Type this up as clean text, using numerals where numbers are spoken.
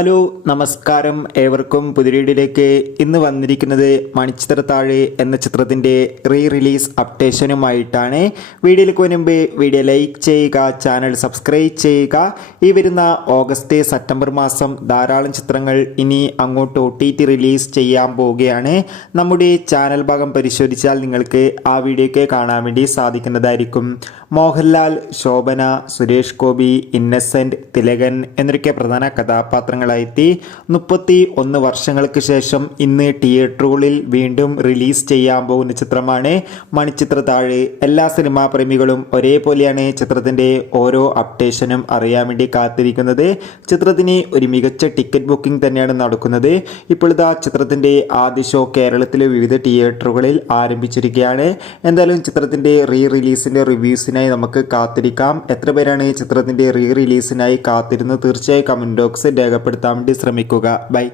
Hello നമസ്കാരം, ഏവർക്കും പുതിയ ഇന്ന് വന്നിരിക്കുന്നത് മണിച്ചിത്രത്താഴ് എന്ന ചിത്രത്തിൻ്റെ റിലീസ് അപ്ഡേഷനുമായിട്ടാണ്. വീഡിയോയിലേക്ക് മുൻപ് വീഡിയോ ലൈക്ക് ചെയ്യുക, ചാനൽ സബ്സ്ക്രൈബ് ചെയ്യുക. ഈ വരുന്ന ഓഗസ്റ്റ് സെപ്റ്റംബർ മാസം ധാരാളം ചിത്രങ്ങൾ ഇനി അങ്ങോട്ട് OTT റിലീസ് ചെയ്യാൻ പോവുകയാണ്. നമ്മുടെ ചാനൽ ഭാഗം പരിശോധിച്ചാൽ നിങ്ങൾക്ക് ആ വീഡിയോയ്ക്ക് കാണാൻ വേണ്ടി സാധിക്കുന്നതായിരിക്കും. മോഹൻലാൽ, ശോഭന, സുരേഷ് ഗോപി, ഇന്നസെന്റ്, തിലകൻ എന്നൊക്കെ പ്രധാന കഥാപാത്രങ്ങളായി 31 വർഷങ്ങൾക്ക് ശേഷം ഇന്ന് തിയേറ്ററുകളിൽ വീണ്ടും റിലീസ് ചെയ്യാൻ പോകുന്ന ചിത്രമാണ് മണിച്ചിത്രത്താഴ്. എല്ലാ സിനിമാ പ്രേമികളും ഒരേപോലെയാണ് ചിത്രത്തിൻ്റെ ഓരോ അപ്ഡേഷനും അറിയാൻ വേണ്ടി കാത്തിരിക്കുന്നത്. ചിത്രത്തിന് ഒരു മികച്ച ടിക്കറ്റ് ബുക്കിംഗ് തന്നെയാണ് നടക്കുന്നത്. ഇപ്പോഴത്തെ ചിത്രത്തിൻ്റെ ആദ്യ ഷോ കേരളത്തിലെ വിവിധ തിയേറ്ററുകളിൽ ആരംഭിച്ചിരിക്കുകയാണ്. എന്തായാലും ചിത്രത്തിൻ്റെ റിലീസിൻ്റെ റിവ്യൂസിനായി നമുക്ക് കാത്തിരിക്കാം. എത്ര പേരാണ് ചിത്രത്തിൻ്റെ റിലീസിനായി കാത്തിരുന്നത്? തീർച്ചയായും കമൻറ്റ് ബോക്സിൽ രേഖപ്പെടുത്താൻ വേണ്ടി ശ്രമിക്കുക. ബൈ.